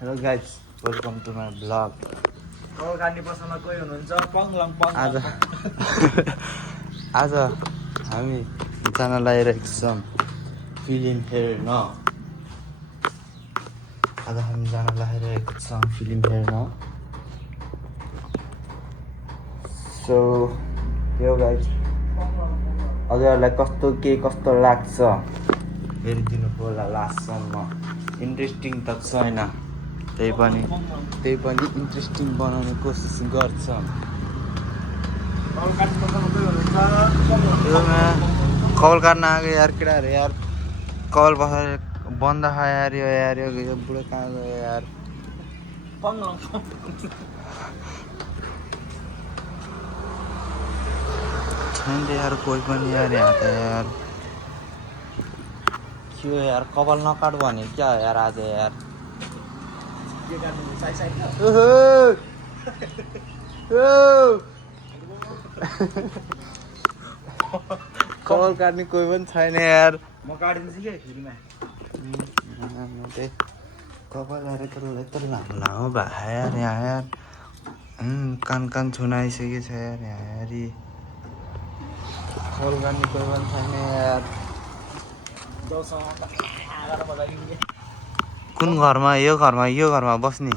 Hello guys, welcome to my vlog. आज हामी जान लागिरहेको छौँ फिल्म हेर्न। So, yo guys, हजुरहरूलाई कस्तो लाग्छ हेरिदिनु होला लास्टसम्म। इन्ट्रेस्टिङ त छैन, त्यही पनि इन्ट्रेस्टिङ बनाउने कोसिस गर्छ। कल काट्न आएको यार केटाहरू यार, कल बसेर बन्द खायो यार यो बुढो कहाँ गयो यार। छैन यार कोही पनि यार यहाँ त यार। के यार कपाल नकाट भने क्या यार आज यार। कपाल काट्ने कोही पनि छैन यार। म काटिदिन्छु के फिल्ममा। कपाल यत्रो लामो भयो यार यहाँ यार। कान छुनाइसकेको छ यार यहाँ यारी। कपाल काट्ने कोही पनि छैन यार। कुन घरमा यो घरमा बस्ने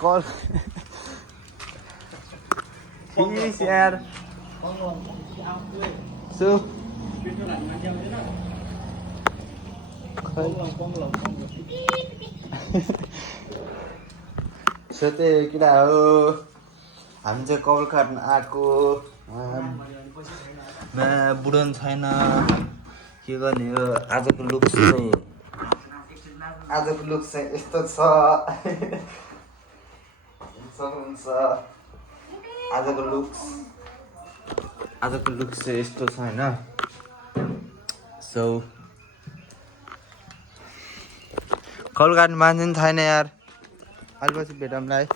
कल यार। सोते केटा हो, हामी चाहिँ कपाल काट्न आएको। बुढो छैन के गर्ने हो। आजको लुक्स चाहिँ यस्तो छ। सक्नुहुन्छ आजको लुक्स चाहिँ यस्तो छ होइन। सो कल काट्ने मान्छे पनि छैन यार। अलि पछि भेटौँला है।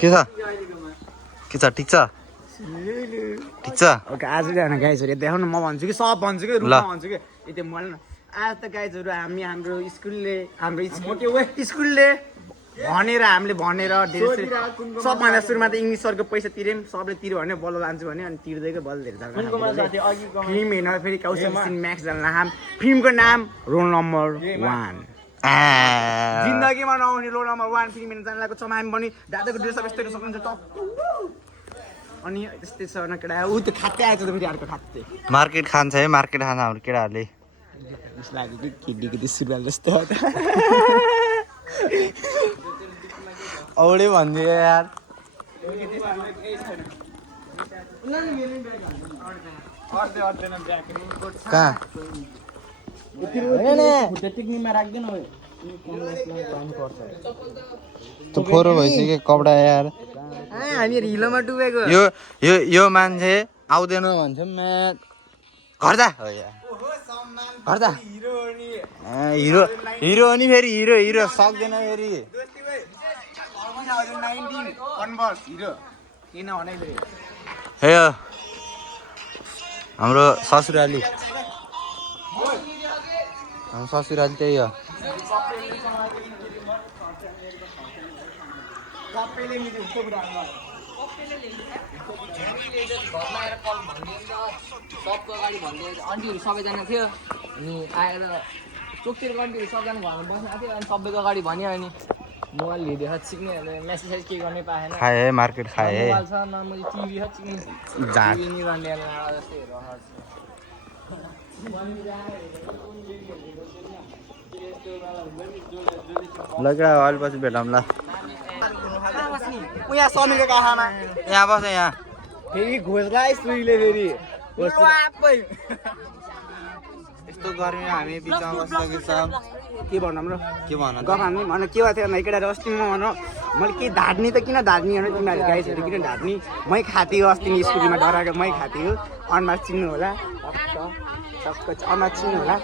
के छ ठिक छ। ओके आज जान गाइजहरु देखाउन म भन्छु कि सब भन्छु कि रुममा भन्छु कि यति मलाई आज त गाइजहरु हाम्रो स्कुलले भनेर सबभन्दा सुरुमा त इङ्ग्लिस सरको पैसा तिर्यौँ। सबले तिर्यो भने बल्ल लान्छु भने अनि तिर्दैको बल्ल धेरै फिल्म हेर्न फेरि कौशल म्याक्स जान नाम फिल्मको नाम रोल नम्बर 1। जिन्दगीमा नआउने रोल नम्बर 1 फिल्म हेर्न जान लागेको छ हामी पनि। दादाको ड्रेस अब यस्तै सक्नुहुन्छ टप। अनि त्यस्तै छ न केटा उ त खाते आएछ त फेरि अर्को खाते। मार्केट खान्छ हाम्रो केटाहरूले। जस लाग्यो कि किडीको सुरुवाल जस्तो हो त। औडे भनिदियो यार। कहाँ त्यो फोहोरो भइसक्यो कपडा यार। हामीहरू हिलोमा डुबेको। यो मान्छे आउँदैन भन्छ म्याट घर जा हिरो हो नि फेरि हिरो सक्दैन फेरि। हे हाम्रो ससुराली त्यही हो। सबको अगाडि भन्दै आन्टीहरू सबैजना थियो अनि आएर चोकतिर आन्टीहरू सबजना घरमा बस्नु थियो अनि सबैको अगाडि भन्यो। अनि मोबाइल भिडियो सिक्ने मेसेज के गर्ने पाएन। खाए मार्केट खाए मोबाइल छ नर्मली टिभी छ चिक्ने नि गर्ने जस्तै लगेर अलि पछि भेटौँला। यहाँ समीरको कहाँमा यहाँ बस यहाँ फेरि घोषलाई सुईले फेरि यस्तो गर्मी हामी बिचमा बसिसकेको छ के भन्नु हाम्रो के भन त गफ हामी भन के भएको थियो भन्दा केटाहरू अस्ति म भन मैले के ढाड्ने त किन ढाड्ने होइन तिमीहरू गाइसहरू किन ढाड्ने मै खाथी हो अस्ति नि स्कुटीमा डराएको मै खाथी हो अनुहार चिन्नु होला सबको अनुहार चिन्नु होला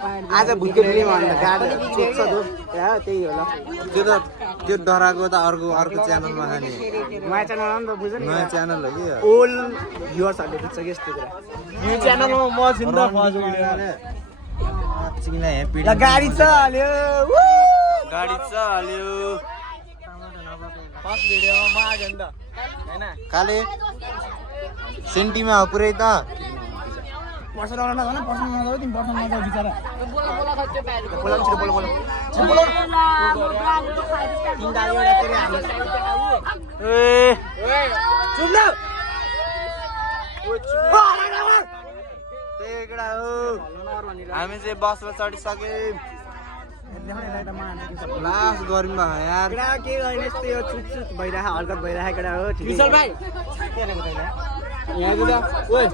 आज भुइँको फिल्म अन्त गाडी चोक्छ दो त्यही होला त्यो डराएको त अर्को च्यानलमा खाने नयाँ च्यानल हो नि त बुझ्नु नि नयाँ च्यानल हो कि ओल भ्युअर्सहरूले बुझ्छ कि यस्तो कुरा यो च्यानलमा म छु नि त गाडी चल्यो गाडी चल्यो फर्स्ट भिडियोमा म आएको नि त हैन काले सेन्टीमा हो पुरै त पर्सन आउन नजान पर्सन नजाऊ तिमी पर्सन नजाऊ बिचरा बोला बोला खच्यो प्याज बोला छिटो बोला तिनटा एउटा के रे हामी चुप न त्यही केटा हो हामी चाहिँ बसमा चढिसक्यौँ लास्ट गर्मी भयो यार केटा के गर्ने यस्तो यो छुट भइरहेको हल्कत भइरहेको केटा हो ठिक विशाल भाइ यहाँ त ओइ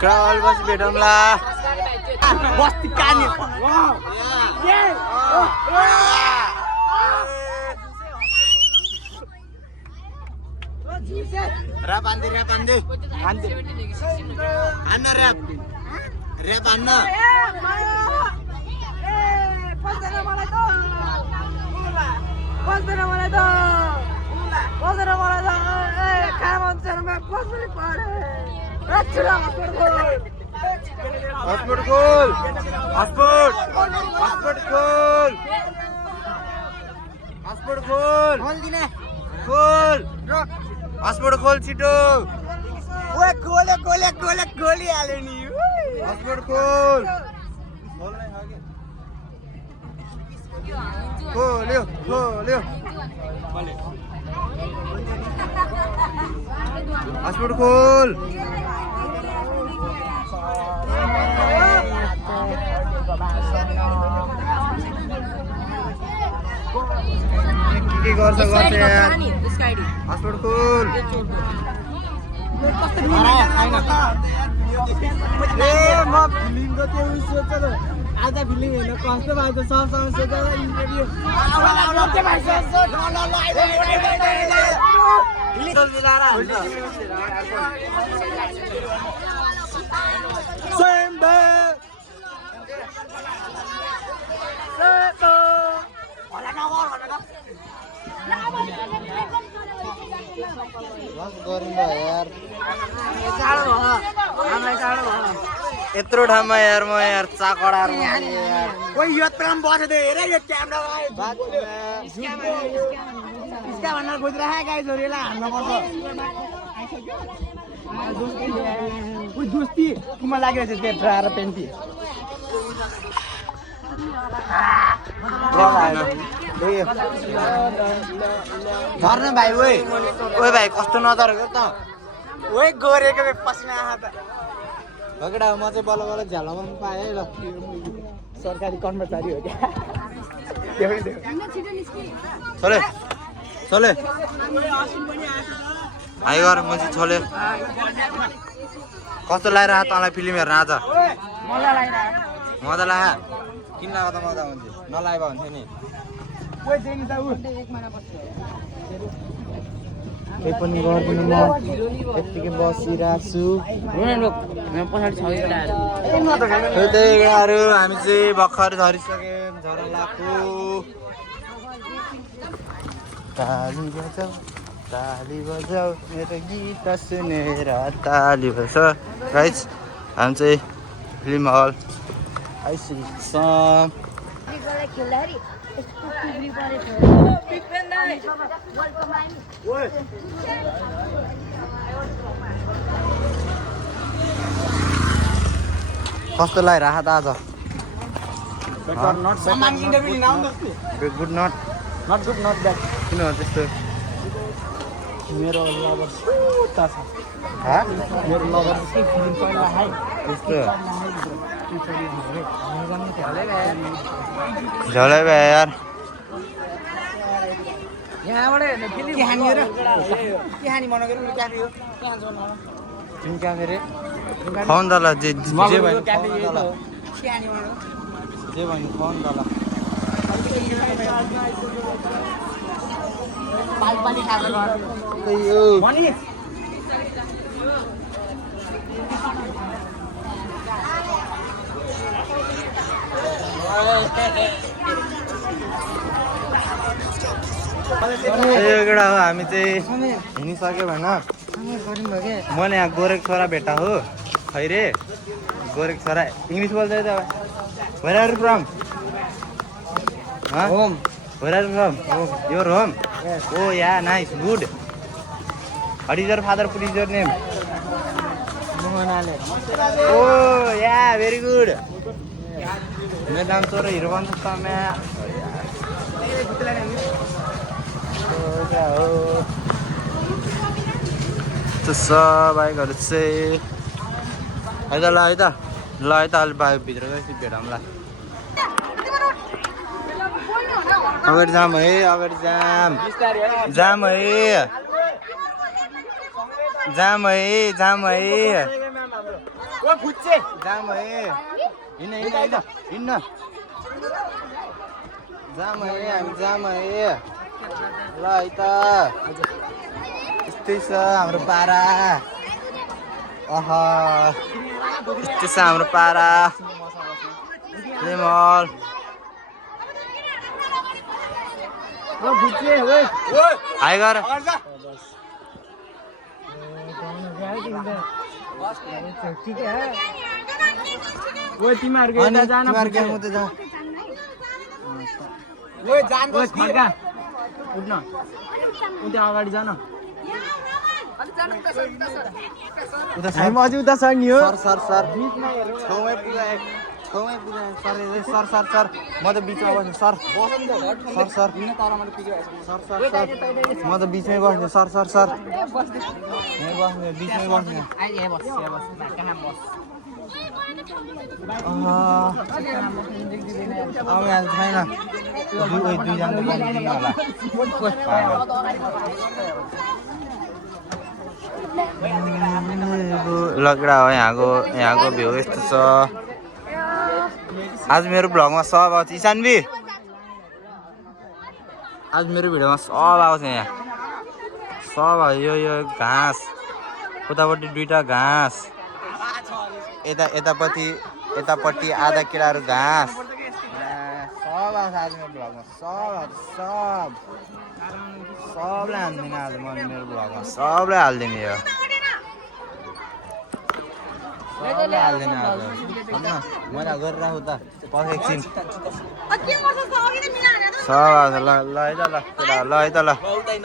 केटा अलपछि भेटौँला बस्ती काने ऱ्याप हान्दै हान्न ऱ्याप हान्न हटस्पट खोल हटस्पट खोल छिटो गोली हाल्यो नि हटस्पट खोल खोल्यो हटस्पट खोल के गर्छ यार हटस्पट खोल म फिल्मको त्यो सोच आज फिल्म हेर्न कस्तो भएको सबसँग सोचेर इन्टरभ्यू यत्रो ठाउँमा यार म यार चाकडा कोही यत्रोमा बसेको हेर यो क्यामेरा इसका भन्दा खोजिरहेको गाइजहरूलाई हान्नुपर्छ दोस्ती कुमा लागिरहेको छ त्यो र पेन्टी धर्न भाइ ओए भाइ कस्तो नधरेको त ओए गोरेको पसिना आहा त केटा म चाहिँ बल्ल बल्ल झ्यालमा पनि पाएँ ल सरकारी कर्मचारी हो क्या छोले हाई गर म चाहिँ छोले कस्तो लगाइरह तँलाई फिल्म हेर्न आज मजा लाग्यो किन लाग्यो त मजा हुन्थ्यो नलागे भए हुन्थ्यो नि केही पनि गर्दिनँ म यत्तिकै बसिरहेको छु त्यहीहरू हामी चाहिँ भर्खर झरिसक्यौँ झरलाको ताली बजाऊ मेरो गीत सुनेर ताली बजाउँछ गाइस हामी चाहिँ फिल्म हल आइसकेको कस्तो लगाइरहेको त आज गुड नट किन हो त्यस्तो मेरो लभर मेरो लभर त्यस्तो झोलै भयो यार यहाँबाट हेर्ने फिल्म के हानी हो र के हानी मनाएको क्या थियो झुम्क्या फेरि खुवाउनु त ल जे जे भयो भने क्याफे खुवाउनु त ल जे भयो भने खुवाउनु त ल पानी खाएर मनिष केटा हो हामी चाहिँ हिँडिसक्यो भन मैले यहाँ गोरेक छोरा भेट्टा हो खै रे गोरेक छोरा इङ्ग्लिस बोल्दै त Where are you from? Huh? Home. Where are you from? Home. Your home? Yes. Oh yeah, nice, good. What is your father? What is your name? मोहनाले Oh yeah, very good. मेरो नाम छोरा hero बन्छ समय त्यो सबै घर चाहिँ है त ल है त अलि बाहिर भित्र गएपछि भेटौँ ल अगाडि जाम है अगाडि जाम जाम है जाम है जाम है जाम है हिँड्न हिँड्न हिँड्न जाम है हामी जाम है ल है त यस्तै छ हाम्रो पारा अह यस्तै छ हाम्रो पारा लेमल हाई गर तिमीहरूको यता जान उठ्न उता अगाडि जान हामी अझै उता छ नि हो सर सर सर छेउमै पुगाए सर सर सर म त बिचमा बस्छु sir sir sir sir sir sir म त बिचमै बस्ने सर सर सर यहीँ बस्ने बिचमै बस्ने अब यहाँ छैन दुईजना बस्दिनँ होला लगडा हो यहाँको भ्यू यस्तो छ आज मेरो भ्लगमा सब आउँछ इशानबी आज मेरो भिडियोमा सब आउँछ यहाँ सब यो घाँस उतापट्टि दुईटा घाँस यतापट्टि आधा केटाहरू घाँस सब आउँछ आज मेरो भ्लगमा सब आउँछ सबलाई हाल्दिनँ आज म मेरो भ्लगमा सबलाई हालिदिने यो सबलाई हाल्दिनँ आज मजा गरिरहेको त एकछिन सब आउँछ ल है त ल केटा ल है त ल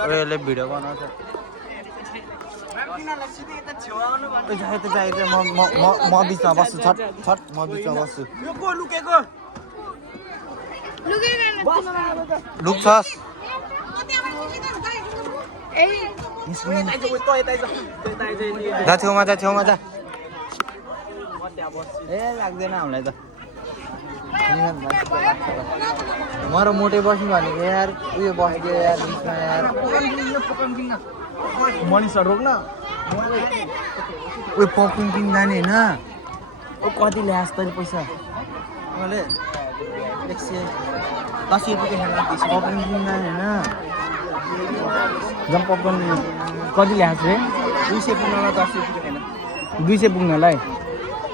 उयोले भिडियो बनाउँछ म बिचमा बस्छु छट छट म बिचमा बस्छु लुक्छस् जा छेउमा जा ए लाग्दैन हामीलाई त म र मोटे बस्नु भनेको यार उयो बस्दियो यार बिचमा यार मनिषहरू रोक्न उयो पपकर्न किन जाने होइन कति ल्यास तैँले पैसा मैले 110 रुपियाँ पपकर्न किन जाने होइन जम पपकर्न कति ल्यास रे 200 पुग्नलाई 10 रुपियाँ होइन 200 पुग्नलाई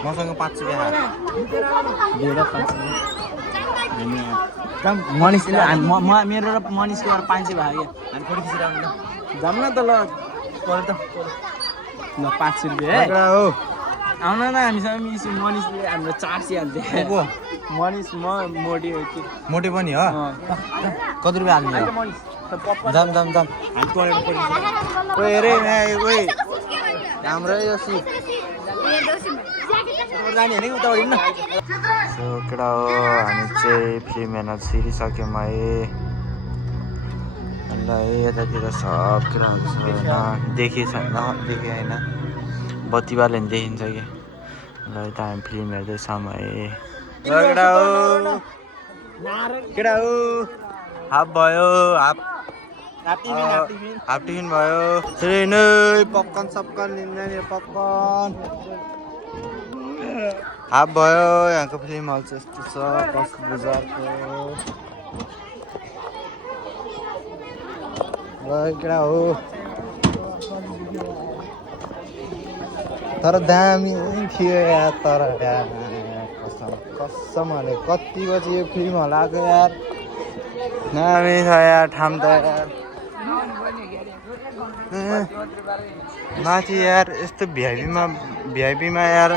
मसँग 5 रुपियाँ मनिषले मेरो र मनिषको 500 भयो हामी फोटो खिचिरहनु जाम न त ल पऱ्यो त ल 500 रुपियाँ हो आउन न हामीसँग मिस मनिषले हाम्रो 400 हाल्थ्यो मनिष म मोटे पनि हो कति रुपियाँ हाल्ने जाम ओइ हेरे ओइ हाम्रो यो सिट जाने होइन उताबाट हिँड्न सो केटा हो हामी चाहिँ फिल्म हेर्न छिरिसक्यौँ है ल यतातिर सब केटाहरू छ होइन देखेँ होइन बत्तीवाले पनि देखिन्छ कि ल यता हामी फिल्म हेर्दैछौँ है केटा हो हाफ भयो हाफ टिफिन भयो फेरि नै पपकर्न सपकर्न लिँदैन नि पपकर्न हाफ भयो यहाँको फिल्म हल चाहिँ यस्तो छ कस बजारको केटा हो तर दामी थियो यार तर कसम कति बजी यो फिल्म हल आएको यार दामी छ यार ठाउँ त यार माथि यार यस्तो भिआइपीमा यार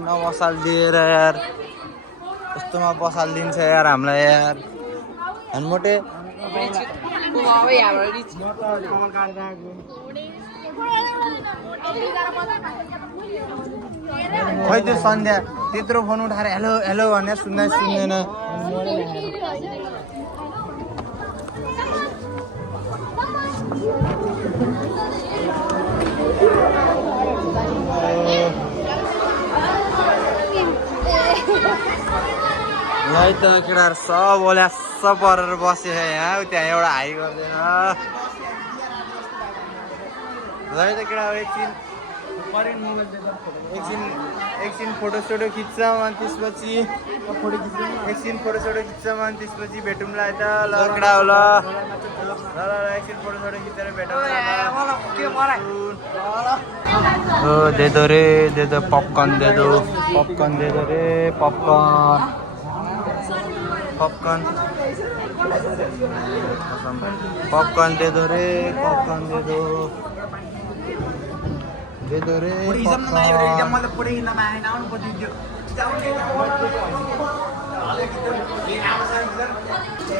नबसाल दिएर यार यस्तोमा बसाल दिन्छ यार हामीलाई यार मोटे खै त्यो सन्ध्या त्यत्रो फोन उठाएर हेलो हेलो भनेर सुन्दैन है त केटाहरू सब ओल्यास परेर बसेछ यहाँ त्यहाँ एउटा हाई गर्दैन है त केटाहरू एकछिन फोटोसोटो खिच्छौँ अनि त्यसपछि त्यसपछि भेटौँला है त ल केटा हो ल एकछिन फोटोसोटो खिचेर भेटौँ दे दो रे दे दो पपकर्न दे दो रे पपकर्न दे दो रे पपकर्न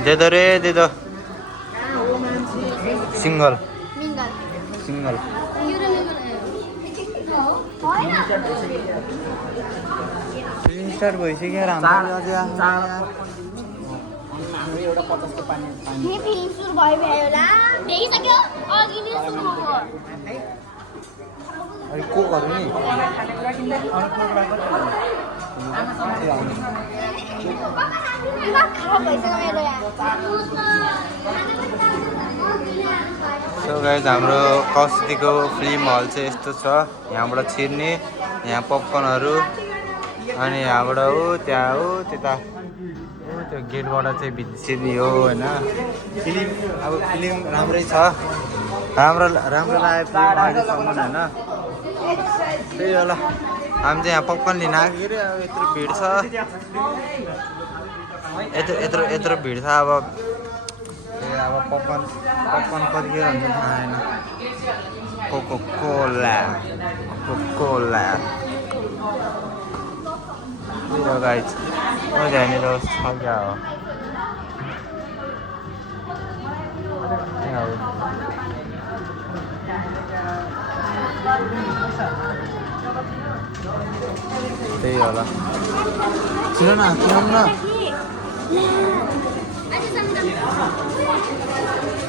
दे दो रे दे दो सिंगल स्टार्ट भइसक्यो एउटा 50 को पानी कोकहरू नि सो गाइस हाम्रो कस्तीको फिल्म हल चाहिँ यस्तो छ यहाँबाट छिर्ने यहाँ पपकर्नहरू अनि यहाँबाट हो त्यहाँ हो त्यता त्यो गेटबाट चाहिँ भित्रिने हो होइन फिल्म राम्रै छ राम्रो लाग्यो फिल्म अहिलेसम्म होइन त्यही होला हामी चाहिँ यहाँ पपकर्न लिन आएको के अरे अब यत्रो भिड छ यत्रो भिड छ अब पपकर्न कतिखेर हुन्छ थाहा छैन कोकोकोला गाइस यहाँनिर छ क्या हो त्यही होला किन न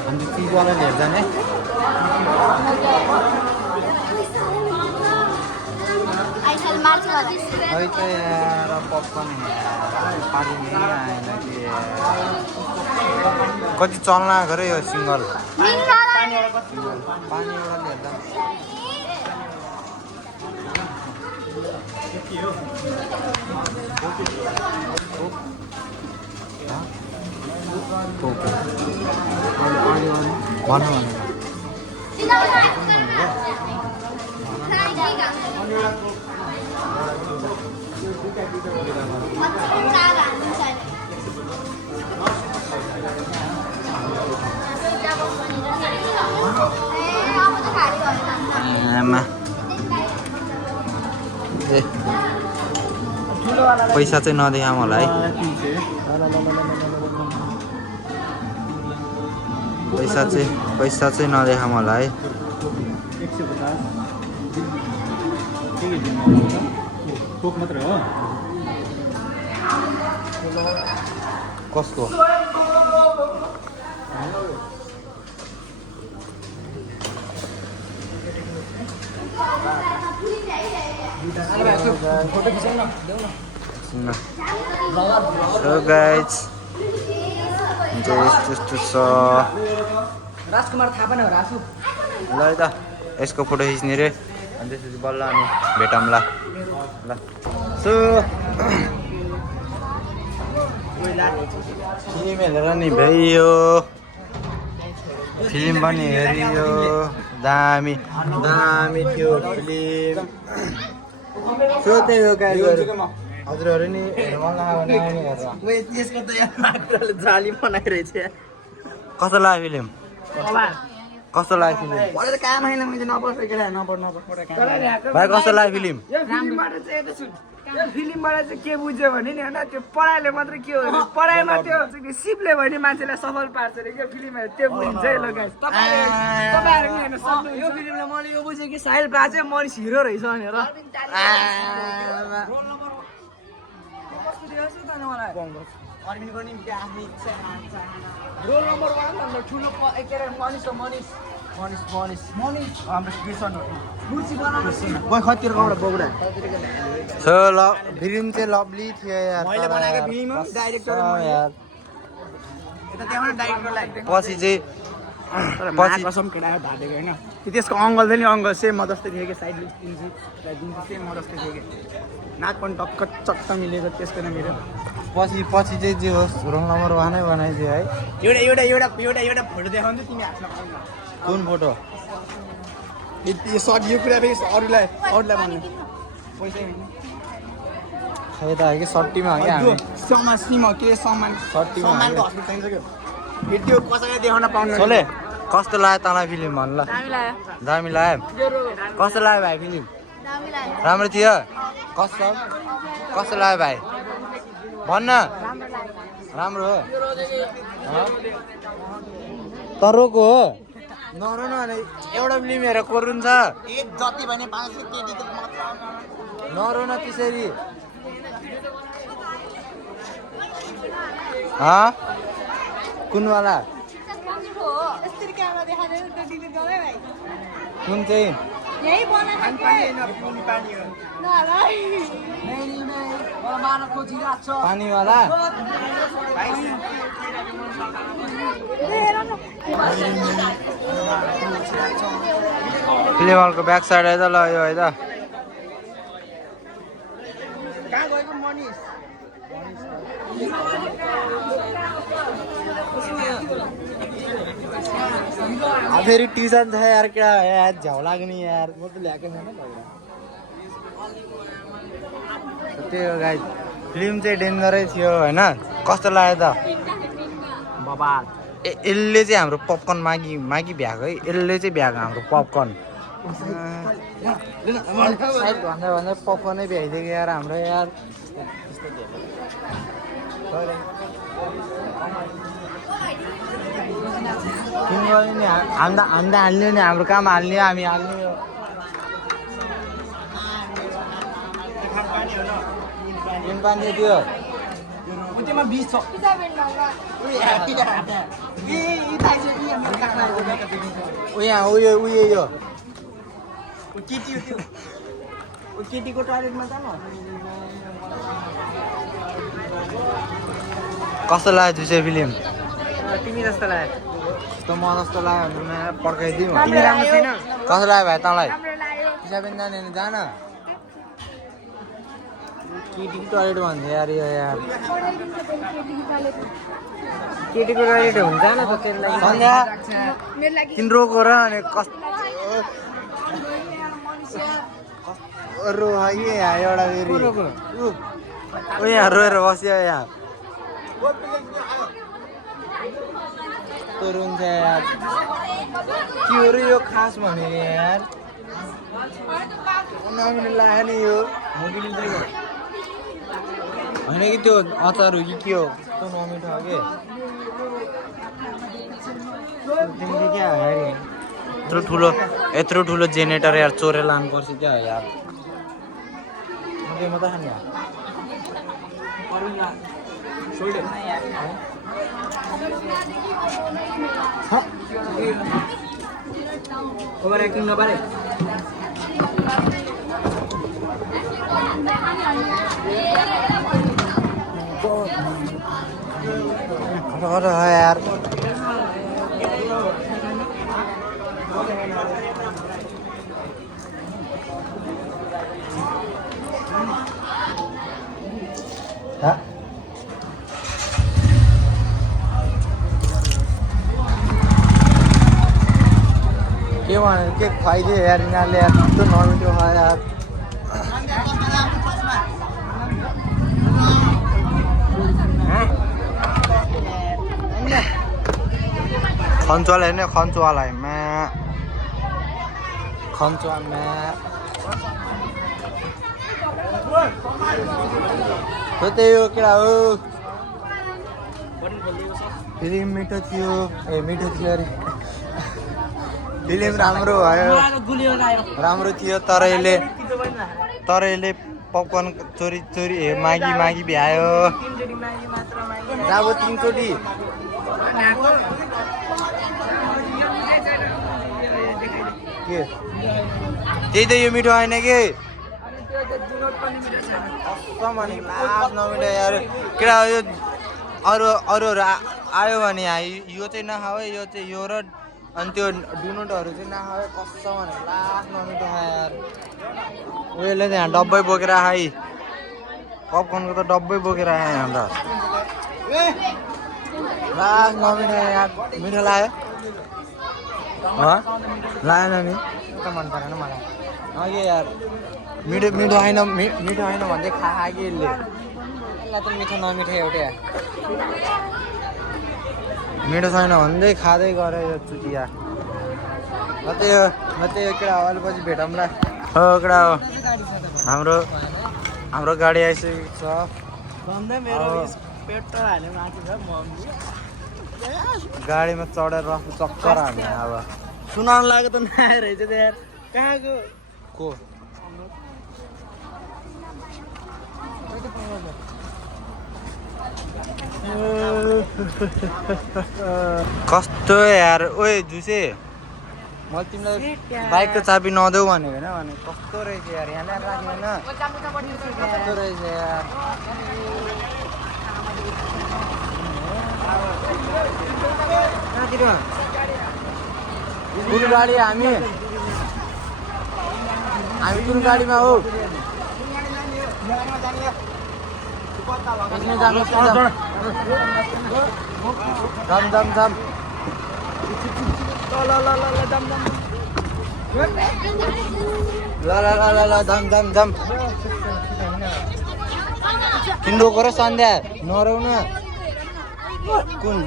हामी चिजवाला लिएर जाने खै त यार पपकर्न पारिने आएन कि कति चल्न आएको रे यो सिङ्गल पानी एउटा लिएर जाने पैसा चाहिँ नदेखा मलाई पैसा चाहिँ नदेखा मलाई कसको So guys, just saw राजकुमार थापा नै हो रासु ल है त यसको फोटो खिच्ने रे अनि त्यसपछि बल्ल अनि भेटौँला ल सो फिल्म हेरेर नि भ्याइयो फिल्म पनि हेरियो दामी दामी थियो फिल्म सो त्यही हो गाइजहरु हजुरहरू नि हेर्नु मन लाग्यो भने नि हेरेर यसको त यहाँ जाली बनाइरहेछ कस्तो लाग्यो फिल्म कस्तो लाग्यो फिल्म मलाई त काम होइन मैले नबस्नु केटा नपढ्नु भाइ कस्तो लाग्यो फिल्म यो फिल्मबाट चाहिँ यता सुट यो फिल्मबाट चाहिँ के बुझ्यो भने नि होइन त्यो पढाइले मात्रै के हो पढाइमा त्यो सिपले भने मान्छेलाई सफल पार्छ अरे क्या फिल्महरू त्यो बुझिन्छ है ल गाइस तपाईँहरू नि हेर्न सक्नुहुन्छ यो फिल्मले मैले यो बुझेँ कि साहिल बा चाहिँ मनिस हिरो रहेछ भनेर रोल नम्बर 1 भन्दा ठुलो के अरे मनिस हो मनिस हाम्रो किसन हो कुर्सी बनाउनु गयो खतिरकोबाट बोगडा सो ल फिल्म चाहिँ लभली थियो यार मैले बनाएको फिल्म हो डाइरेक्टर यार यता त्यहाँबाट डाइरेक्टरलाई पछि चाहिँ पछि कसम केटा भाडेको हैन त्यसको अङ्गल पनि अङ्गल सेम म जस्तै थियो कि साइड दिन्छु सेम म जस्तै थियो कि नाक पनि टक्क चट्ट मिलेको त्यसको न मेरो पछि चाहिँ जे होस् रोल नम्बर 1 नै बनाइदियो है एउटा फोटो देखाउँछु तिमी हातमा कुन फोटो यो सर्ट यो कुरा फेरि अरूलाई भन्नु पैसै होइन खै त कि सट्टीमा हो कि हामी समाजमा के सम्मान सट्टीमा सम्मानको हस्पिटल चाहिन्छ क्या त्यो कसैलाई देखाउन पाउनु सोले कस्तो लाग्यो तँलाई फिल्म भन ल दामी लाग्यो कस्तो लाग्यो भाइ फिल्म राम्रो थियो कस्तो लाग्यो भाइ भन्न राम्रो हो तरोको हो नरन भने एउटा फिल्म हेरेर कोरुन्छ जति भने 500 त्यतिको मात्र नरन त्यसरी कुनवाला कुन चाहिँ पानीवाला फिल्म हलको ब्याक साइड है त ल यो है त कहाँ गएको मनिस फेरि ट्युसन छ यार क्या यार झ्याउ लाग्ने यार म त ल्याएको छैन त्यही हो गाइस फिल्म चाहिँ डेन्जरै थियो होइन कस्तो लाग्यो त बाबा यसले चाहिँ हाम्रो पपकर्न मागी भ्याएको है यसले चाहिँ भ्याएको हाम्रो पपकर्न भन्दा पपकर्नै भ्याइदिएको यार हाम्रो यार नि हाल्दा हाल्ने नि हाम्रो काम हाल्ने हामी हाल्ने पानी त्यो उत्योमा 20 छ उयो यो केटीको टोयलेटमा जान कस्तो लाग्यो तुझे फिल्म तिमी जस्तो लाग्यो त म जस्तो लाग्यो भने पड्काइदिउँ तिमी राम्रो छैन कस्तो लाग्यो भाइ तँलाई पिसाबेन जाने भने जान केटीको टोयलेट भन्छ यार यो यार केटीको टोयलेट हुन्छ न त त्यसलाई सन्ध्या तिम्रो रोको र अनि कस्तो रो है एउटा फेरि ऊ यहाँ रोएर बस्यो यहाँ कस्तो रुन्छ यार के हो र यो खास भने यार नमिठो लाग्यो नि यो होइन कि त्यो अचार हो कि के हो कस्तो नमिठो हो कि तिमीले क्या यत्रो ठुलो जेनेरेटर यार चोरेर लानुपर्छ क्या यार मात्रै खाने ओभर एक्टिङ नपारे यार भनेर केक खुवाइदियो यार यिनीहरूले यार कस्तो नमिठो खायो यार खन्चुवाला हेर्ने खन्चुवाला खन्चुवामा त्यही हो केटा हो फिल्म मिठो थियो मिठो थियो अरे फिल्म राम्रो भयो राम्रो थियो तर यसले पपकर्न चोरी मागी भ्यायो अब 3 चोटि के त्यही त यो मिठो होइन कि नमिठो यार केटा यो अरूहरू आयो भने यो चाहिँ नखाऊ है यो चाहिँ यो र अनि त्यो डुनटहरू चाहिँ नखाऊ कस्तो भने लास्ट नमिठो खायो यार उयोले त यहाँ डब्बै बोकेर खाइ पपकर्नको त डब्बै बोकेर आयो यहाँ त लास्ट नमिठो यार मिठो लाग्यो लागेन नि त मन परेन मलाई अघि यार मिठो होइन भन्दै खा कि यसलाई त मिठो नमिठो एउटै मिठो छैन भन्दै खाँदै गरे यो चुतिया म त्यही हो केटा अलि पछि भेटौँला हो केटा हो हाम्रो गाडी आइसकेको छ गाडीमा चढेर चक्कर हाल्ने अब सुनाउनु लाग्यो त नआएर रहेछ त यार कहाँको को कस्तो यार ओए जुसे मैले तिमीलाई बाइकको चाबी नदेऊ भनेको होइन भने कस्तो रहेछ यार यहाँ ल्याएर राख्यो होइन कस्तो रहेछ यार कुन गाडी हामी कुन गाडीमा हो दम किन्डोको र सन्ध्या नरौन कुन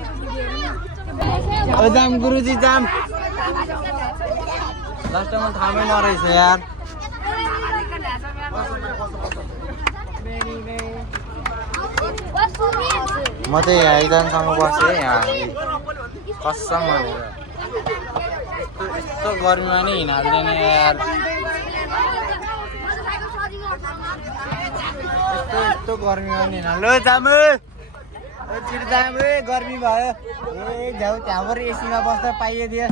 जाम गुरुजी जाम लास्ट टाइम थामै नरहेछ यार म चाहिँ यहाँ एकजनासँग बसेँ यहाँ कसम भनेर यस्तो गर्मीमा नै हिँड्दैन यार यस्तो गर्मीमा नि हिँड्नु ल जाम छिटो जाम गर्मी भयो ए झ्याउ त्यहाँबाट एसीमा बस्दा पाइयो थियो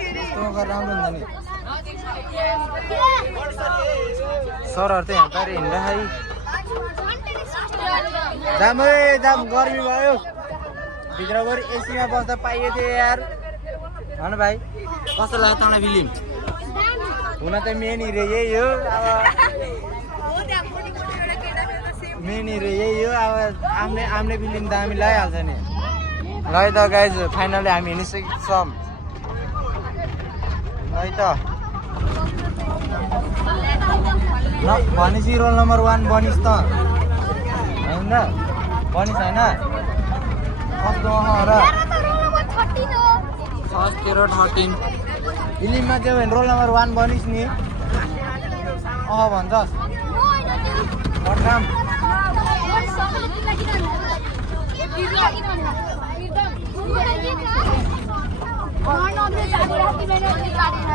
यस्तो गरेर राम्रो हुन्छ नि सरहरू चाहिँ यहाँ पारि हिँड्दाखेरि जाम गर्मी भयो भित्र गएर एसीमा बस्दा पाइयो थियो यार भन भाइ कस्तो लाग्यो तँलाई फिल्म हुन त मेन हिरो यही हो अब मेन हिरो यही हो अब आफ्नै फिल्म दामी लगाइहाल्छ नि ल है त गाइज फाइनली हामी हिँडिसकेको छौँ है त भनेपछि रोल नम्बर 1 बनिस् त होइन बनिस् होइन कस्तो र फर्स्ट 13 फिल्ममा चाहिँ भने रोल नम्बर 1 बनिस् नि भन्छस् काम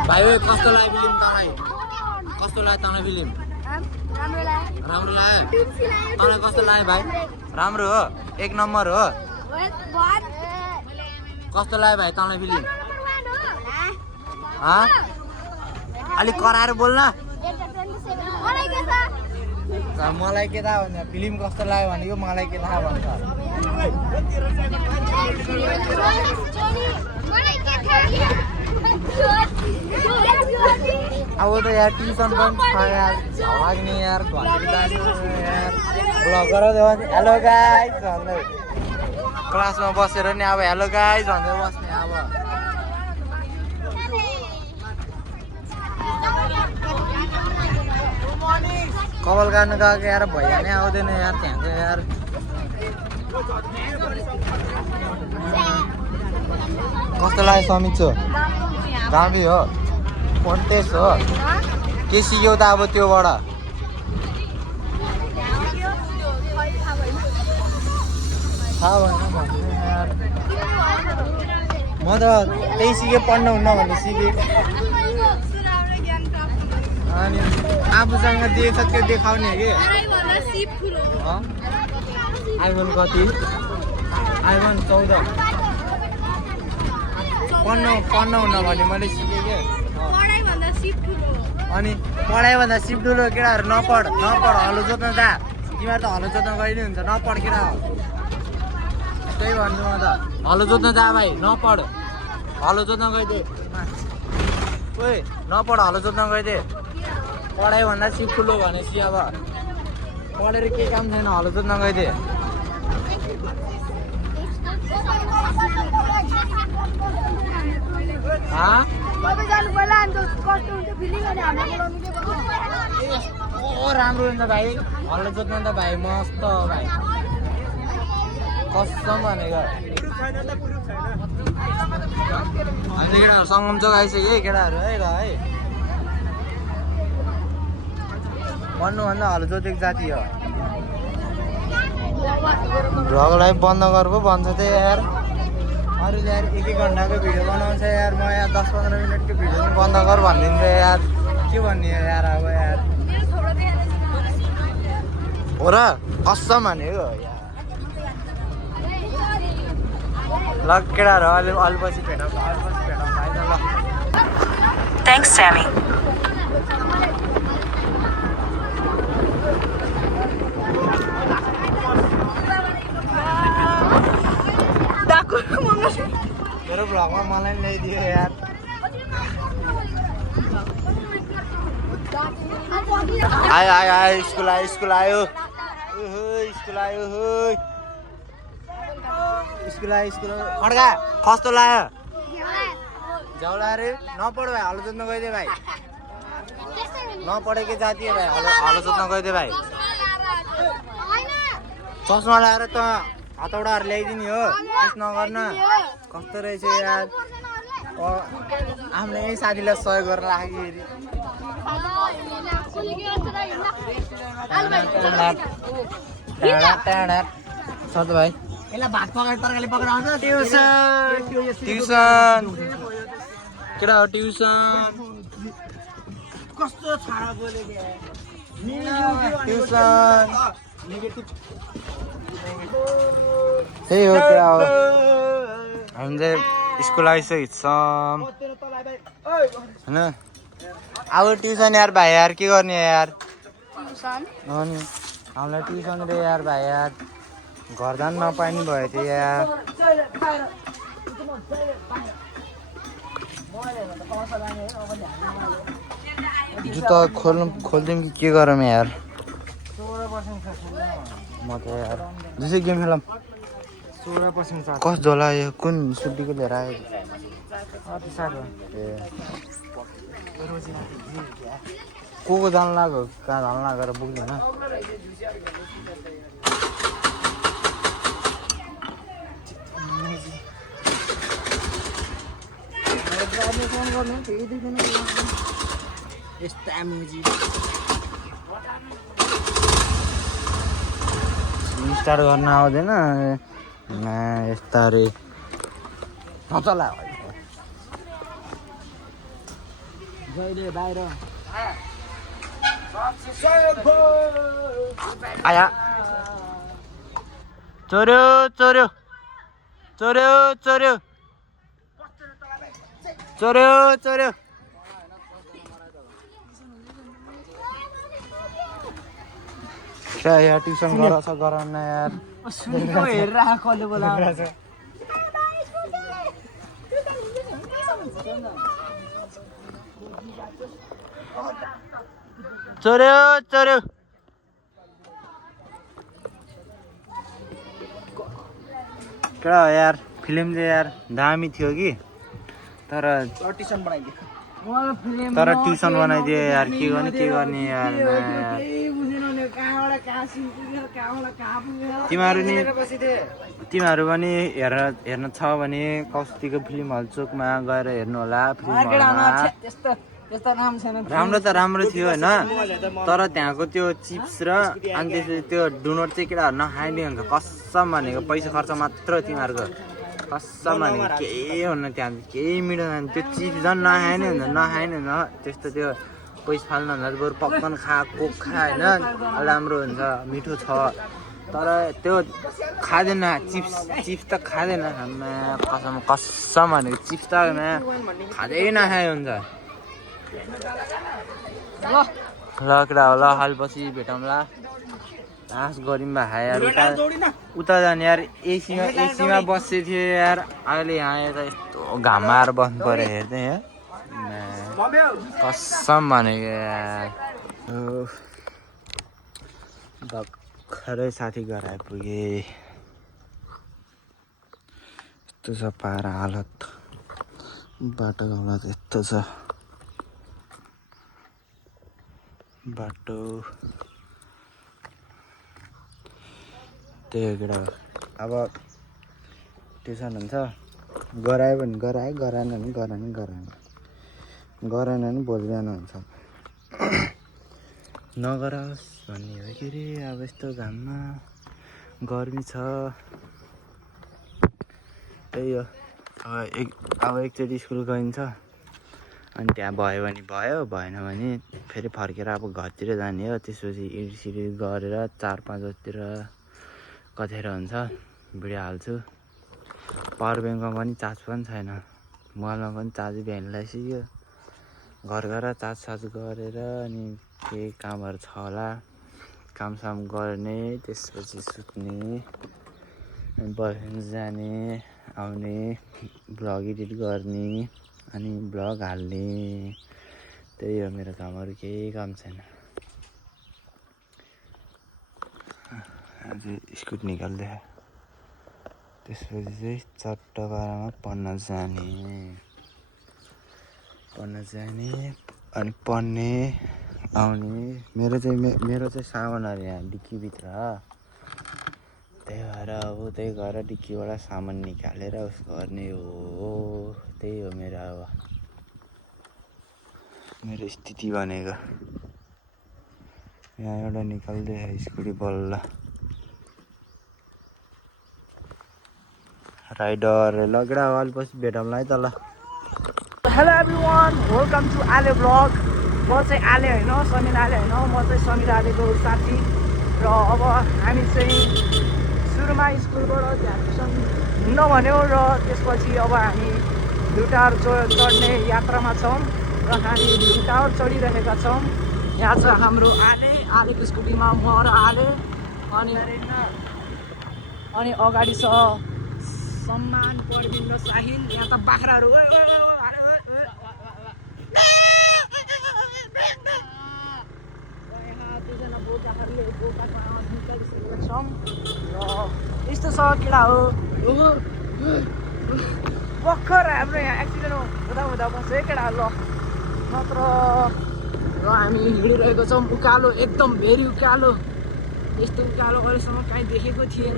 भाइ कस्तो लाग्यो फिल्म तँलाई कस्तो लाग्यो तँलाई फिल्म राम्रो लाग्यो तँलाई कस्तो लाग्यो भाइ राम्रो हो 1 नम्बर हो कस्तो लाग्यो भाइ तँलाई फिल्म अलिक कराएर बोल्न मलाई के थाहा भन्छ फिल्म कस्तो लाग्यो भनेको मलाई के थाहा भन्छ अब त यार ट्युसन पनि छ यार लाग्ने यार हेलो गाइस भन्दै क्लासमा बसेर नि अब हेलो गाइस भन्दै बस्ने अब अब कपाल काट्नु गएको यार भैया नै आउँदैन यार त्यहाँको यार कस्तो लाग्यो समीक्षो दामी हो कन्टेस्ट हो के सिक्यौ त अब त्योबाट थाहा भएन भन्नु यार म त त्यही सिकेँ पढ्न हुन्न भन्ने सिकेँ अनि आफूसँग जे छ त्यो देखाउने कि आइफोन कति आइफोन 14 पढ्न हुन्न भने मैले सिकेँ कि अनि पढाइभन्दा सिप ठुलो केटाहरू नपढ हलो जोत्न जा तिमीहरू त हलो जोत्न गइ नै हुन्छ नपढ केटा हो त्यही भन्छु म त हलो जोत्न जा भाइ नपढ हलो जोत्न गइदे ओइ नपढ हलो जोत्न गइदे पढाइभन्दा सिप ठुलो भनेपछि अब पढेर केही काम छैन हलो जोत्न गइदे राम्रो हुन्छ भाइ हलो जोत्न त भाइ मस्त हो भाइ कसम भनेको अहिले केटाहरू सङ्गम चोक आइसक्यो है केटाहरू है र है भन्नुभन्दा हलो जोतेको जाति हो भ्लगलाई बन्द गर पो भन्छ त्यही यार अरूले यार 1-1 घन्टाको भिडियो बनाउँछ यार म यहाँ 10-15 मिनटको भिडियो पनि बन्द गर भनिदिन्छ यार के भन्ने यार अब यार हो र कसम भनेको ल केटाहरू अलि पछि भेटौँ भाइ न ल Thanks, Sammy. मेरो भ्लगमा मलाई पनि ल्याइदियो यार आयो स्कुल आयो खड्का कस्तो लाग्यो झ्याउला अरे नपढ भाइ हलो जोत्न गइदिए भाइ नपढेकै जाति भाइ हलो जोत्न गइदिए भाइ चस्मा लगाएर त हतौडाहरू ल्याइदिने हो त्यस नगर्न कस्तो रहेछ यार आफ्नो यही साथीलाई सहयोग गरेर राखेको सर भाइ यसलाई भात पकाएर तरकारी पकाएर आउँछ ट्युसन केटा हो ट्युसन कस्तो छाडा बोलेको ट्युसन त्यही हो क्या हो हामी चाहिँ स्कुल आइसकेको छौँ होइन अब ट्युसन यार भाइ यार के गर्ने यार अनि हामीलाई ट्युसन रे यार भाइ यार घर जानु नपाइने भयो थियो यार जुत्ता खोलिदिउँ कि के गरौँ यार म त यार जसै गेम खेलौँ 16% कस झोला यो कुन सुड्डीको लिएर आयो को जानु लाग्यो कहाँ जानु लागेर पुग्दैन स्टार्ट गर्न आउँदैन यस्ता रे नचला जहिले बाहिर आया चोर्यो चोर्यो चोर्यो चोर्यो चोर्यो चोर्यो यार ट्युसन गराउँछ गराउन यार हेरेर कसले बोलाउँछ चोर्यो चोर्यो केटा हो यार फिल्म चाहिँ यार दामी थियो कि तर टिसन बनाइदियो ट्युसन बनाइदियो यार के गर्ने यार तिमीहरू पनि हेर्न छ भने कौशिकीको फिल्म हल चोकमा गएर हेर्नु होला। राम्रो त राम्रो थियो होइन तर त्यहाँको त्यो चिप्स र अनि त्यसपछि त्यो डोनट चाहिँ केटाहरू नखाइदियो हुन्छ कसम भनेको पैसा खर्च मात्र तिमीहरूको कसम भनेको केही हुन्न त्यहाँ केही मिठो छैन त्यो चिप्स झन् नखाए नि हुन्छ त्यस्तो त्यो पैसा फाल्नु भन्दा बरु पपकर्न खा कोक खा होइन राम्रो हुन्छ मिठो छ तर त्यो खाँदैन चिप्स त खाँदैन कसम भनेको चिप्स त खाँदै नखाए हुन्छ। ल केटा ल हालपछि भेटौँला आस गरौँ भाइ यार उता जाने यार एसीमा बसेको थियो यार अहिले यहाँ यता यस्तो घाममा आएर बस्नु पऱ्यो हेर्दै यहाँ कसम भनेको यार भर्खरै साथी घर आइपुगे यस्तो छ पारा हालत बाटोको हालत यस्तो छ बाटो त्यही हो केटा अब ट्युसन हुन्छ गरायो भने गरायो गराएन भने गरेन भने भोलि बिहान हुन्छ नगराओस् भन्ने हो कि रे अब यस्तो घाममा गर्मी छ त्यही हो अब एकचोटि स्कुल गइन्छ अनि त्यहाँ भयो भने भयो भएन भने फेरि फर्केर अब घरतिर जाने हो त्यसपछि इडिसिडी गरेर 4-5 बजीतिर कतिखेर हुन्छ भिडियो हाल्छु पावर ब्याङ्कमा पनि चार्ज पनि छैन मोबाइलमा पनि चार्ज बिहान लगाइसक्यो घर गएर चार्ज गरेर अनि केही कामहरू छ होला कामसाम गर्ने त्यसपछि सुत्ने अनि बर्फिन जाने आउने भ्लग एडिट गर्ने अनि भ्लग हाल्ने त्यही हो मेरो कामहरू केही काम छैन। अझै स्कुट निकाल्दै त्यसपछि चाहिँ चट्टपारामा पढ्न जाने अनि पढ्ने आउने मेरो चाहिँ सामानहरू यहाँ डिक्कीभित्र त्यही भएर अब त्यही गरेर डिक्कीबाट सामान निकालेर उस गर्ने हो त्यही हो मेरो स्थिति भनेको यहाँ एउटा निकाल्दै स्कुटी बल्ल राइडर लगेर अलिपछि भेटौँला है त ल। Hello everyone welcome to Aale vlog म चाहिँ आले होइन समीर आले होइन म चाहिँ समीर आलेको साथी र अब हामी चाहिँ सुरुमा स्कुलबाट त्यहाँ ट्युसन हिँड्न भन्यो र त्यसपछि अब हामी भ्यू टावर चढ्ने यात्रामा छौँ र हामी भ्यू टावर चढिरहेका छौँ। यहाँ छ हाम्रो आलेको स्कुटीमा म र आले अनि अगाडि छ सम्मान परबिन र साहिल यहाँ त बाख्राहरू दुईजना बोकाहरूले बोकाको आवाज निकालिसकेका छौँ र यस्तो छ केटा हो भर्खर हाम्रो यहाँ एक्सिडेन्ट हुँदा बस्छ है केटा ल नत्र र हामी हिँडिरहेको छौँ उकालो एकदम भेरी उकालो यस्तो उकालो अहिलेसम्म काहीँ देखेको थिएन।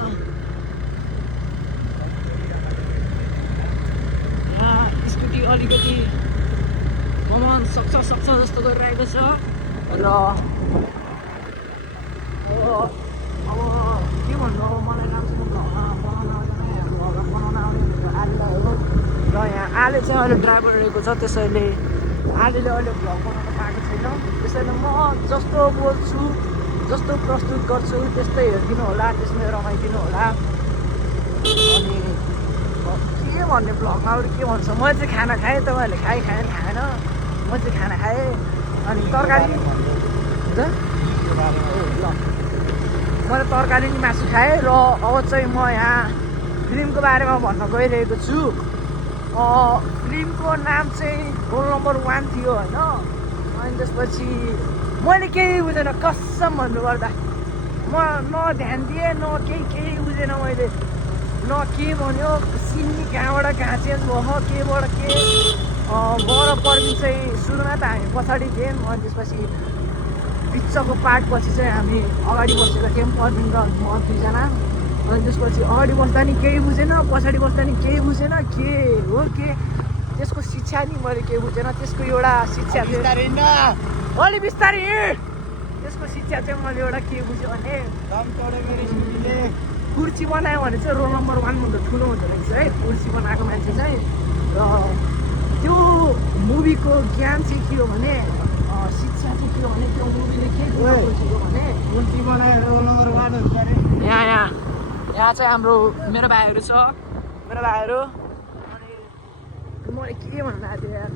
यहाँ स्कुटी अलिकति घुमाउन सक्छ जस्तो गरिरहेको छ र अब के भन्नु अब मलाई राम्रोसँग बनाउन आउने आलेलाई हो र यहाँ आले चाहिँ अहिले ड्राइभर रहेको छ त्यसैले आलेले अहिले भ्लग बनाउन पाएको छैन त्यसैले म जस्तो बोल्छु जस्तो प्रस्तुत गर्छु त्यस्तै हेरिदिनु होला त्यसमै रमाइदिनु होला। अनि के भन्ने भ्लगमा अरू के भन्छ म चाहिँ खाना खाएँ तपाईँहरूले खाएन म चाहिँ खाना खाएँ अनि तरकारी हुन्छ ल मैले तरकारी नि मासु खाएँ र अब चाहिँ म यहाँ फिल्मको बारेमा भन्न गइरहेको छु। फिल्मको नाम चाहिँ रोल नम्बर 1 थियो होइन अनि त्यसपछि मैले केही बुझेन कसम भन्नुपर्दा म न ध्यान दिएँ न केही बुझेन मैले न के भन्यो सिन्नी कहाँबाट कहाँ चेन्ज भयो केबाट के बर पर्मिन चाहिँ सुरुमा त हामी पछाडि थियौँ अनि त्यसपछि बिचको पार्टपछि चाहिँ हामी अगाडि बसेको थियौँ पर्मिन र म दुईजना अनि त्यसपछि अगाडि बस्दा नि केही बुझेन पछाडि बस्दा नि केही बुझेन के हो के त्यसको शिक्षा नि मैले केही बुझेन त्यसको एउटा शिक्षा अलि बिस्तारै त्यसको शिक्षा चाहिँ मैले एउटा के बुझेँ भने कुर्सी बनायो भने चाहिँ रोल नम्बर 1 भन्दा ठुलो हुँदो रहेछ है कुर्सी बनाएको मान्छे चाहिँ र त्यो मुभीको ज्ञान चाहिँ के हो भने शिक्षा चाहिँ के हो भने त्यो मुभीले के बुझाएको भने कुर्सी बनाएर रोल नम्बर 1 हुन्छ अरे यहाँ चाहिँ हाम्रो मेरो भाइहरू छ मेरो भाइहरू अनि मैले के भन्नु लाग्यो यार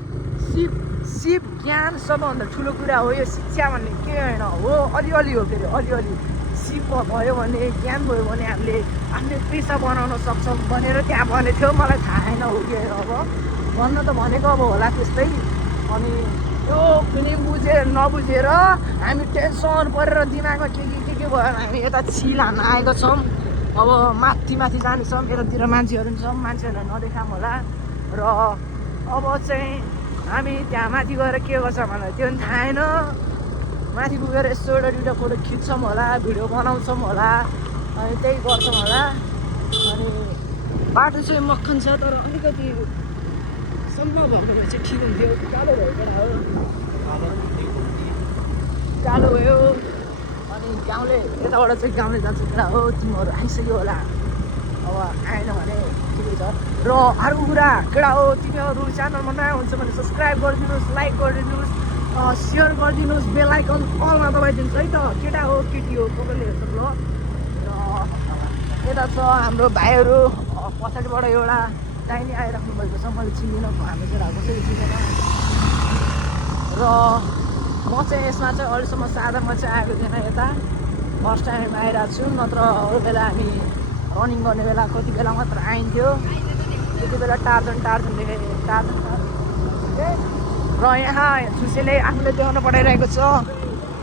सिप ज्ञान सबभन्दा ठुलो कुरा हो यो शिक्षा भन्ने के होइन हो अलिअलि हो फेरि अलिअलि सिप भयो भने ज्ञान भयो भने हामीले आफ्नो पेसा बनाउन सक्छौँ भनेर त्यहाँ भनेको थियो मलाई थाहा छैन हो कि अब भन्न त भनेको अब होला त्यस्तै अनि त्यो पनि नबुझेर हामी टेन्सन परेर दिमागमा के भयो हामी यता छिल हान्न आएको छौँ अब माथि जानेछौँ यतातिर मान्छेहरू पनि छौँ मान्छेहरूलाई नदेखाऊँ होला र अब चाहिँ हामी त्यहाँ माथि गएर के गर्छौँ मलाई त्यो पनि थाहा छैन माथि पुगेर यसो एउटा दुइटा फोटो खिच्छौँ होला भिडियो बनाउँछौँ होला अनि त्यही गर्छौँ होला अनि बाटो चाहिँ मक्खन छ तर अलिकति सम्भव भएको भए चाहिँ ठिक हुन्थ्यो कालो भएको हो कालो भयो अनि गाउँले यताबाट चाहिँ गाउँले जान्छ कुरा हो तिमीहरू आइसक्यो होला अब आएन भने ठिकै छ र अर्को कुरा केटा हो तिमीहरू च्यानलमा नयाँ हुन्छ भने सब्सक्राइब गरिदिनुहोस् लाइक गरिदिनुहोस् सेयर गरिदिनुहोस् बेल आइकन अलमा दबाइदिनुहोस् है त केटा हो केटी हो तपाईँले हेर्छ ल र यता छ हाम्रो भाइहरू पछाडिबाट एउटा दाहिने आइराख्नु भएको छ मैले चिन्दिनँ हाम्रो केटा कसरी चिनेन र म चाहिँ यसमा चाहिँ अहिलेसम्म साधामा चाहिँ आएको थिएन यता फर्स्ट टाइम आइरहेको छु नत्र अरू बेला हामी रनिङ गर्ने बेला कति बेला मात्र आइन्थ्यो त्यति बेला टार्जन र यहाँ झुसेले आफूले देखाउन पठाइरहेको छ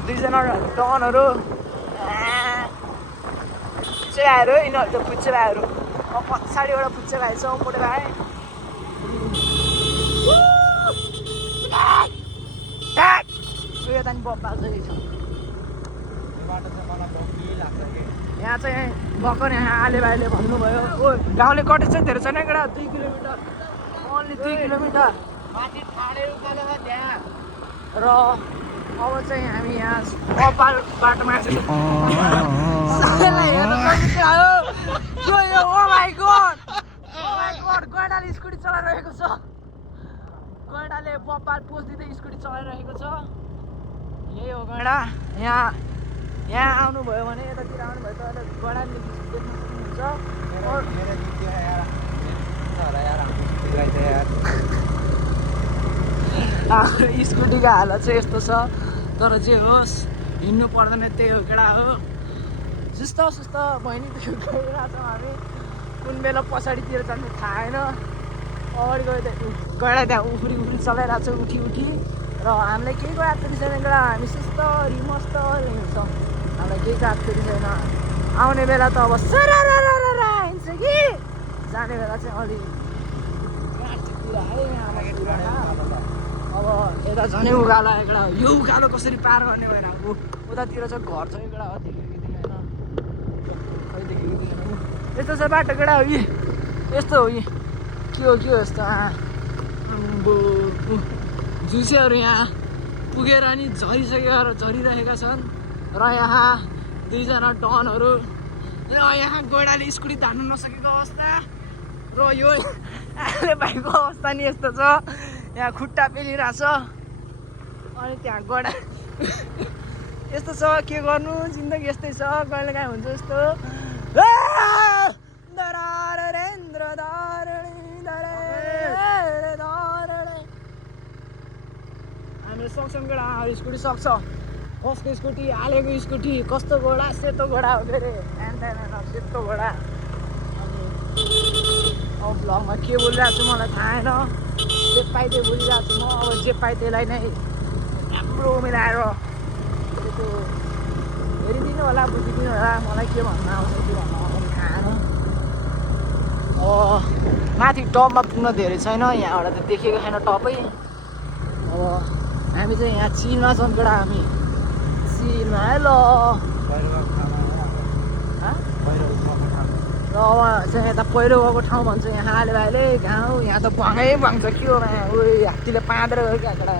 दुईजना डनहरू पुच्चे भाइहरू यिनीहरू त पुच्चे भाइहरू अब पछाडि एउटा पुच्चे भाइ छ मोटे भाइ यता नि बब्बा चाहिँ छ यहाँ चाहिँ भर्खर यहाँ आले भाइले भन्नुभयो ओ गाउँले कटेज चाहिँ धेरै छैन केटा 2 किलोमिटर ओन्ली 2 किलोमिटर र अब चाहिँ हामी यहाँ कपाल बाटोमा गैँडाले स्कुटी चलाइरहेको छ गैँडाले बप्पाल पोस्ट दिँदै स्कुटी चलाइरहेको छ यही हो गैँडा यहाँ आउनुभयो भने यतातिर आउनुभयो त गैँडाले देख्न सक्नुहुन्छ स्कुटीको हालत चाहिँ यस्तो छ तर जे होस् हिँड्नु पर्दैन त्यही हो केटा हो सुस्त बहिनी गइरहेको छौँ हामी कुन बेला पछाडितिर जानु थाहा छैन अगाडि गयो त गैँडा त्यहाँ उफ्री चलाइरहेको छ उठी र हामीलाई केही गएको छैन केटा हामी सुस्त मस्त हिँड्छौँ हामीलाई केही गएको छैन आउने बेला त अब सरारा हिँड्छ कि जाने बेला चाहिँ अलि अब यता झनै उकालो एउटा यो उकालो कसरी पार गर्ने भएर अब उतातिर चाहिँ घर छ एउटा देखेको थिएन यस्तो छ बाटो केटा हो यी यस्तो हो यी के हो यस्तो झुसेहरू यहाँ पुगेर नि झरिरहेका छन् र यहाँ दुईजना डनहरू र यहाँ गैँडाले स्कुटी धान्नु नसकेको अवस्था र यो आले भाइको अवस्था नि यस्तो छ यहाँ खुट्टा पेलिरहेछ अनि त्यहाँ गैँडा यस्तो छ के गर्नु जिन्दगी यस्तै छ कहिले काहीँ हुन्छ यस्तो हामीले सक्छौँ केटा स्कुटी सक्छ कसको स्कुटी हालेको स्कुटी कस्तो घोडा सेतो घोडा हो के अरे सेतो घोडा अनि अब भ्लगमा के बोलिरहेको छु मलाई थाहा छैन जे पाइ त्यही बोलिरहेको छु म अब जे पाइ त्यसलाई नै राम्रो मिलाएर हेरिदिनु होला बुझिदिनु होला मलाई के भन्न आउँछ के भन्न आउँछ थाहा छैन माथि टपमा पुग्न धेरै छैन यहाँबाट त देखेको छैन टपै अब हामी चाहिँ यहाँ चिलमा छौँ केटा हामी चिलमा है ल र अब चाहिँ यता पहिरो गएको ठाउँ भन्छ यहाँ आले भाइले गाउँ यहाँ त भङ्गै भन्छ के हो उयो हात्तीले पाँदेर गयो क्या केटा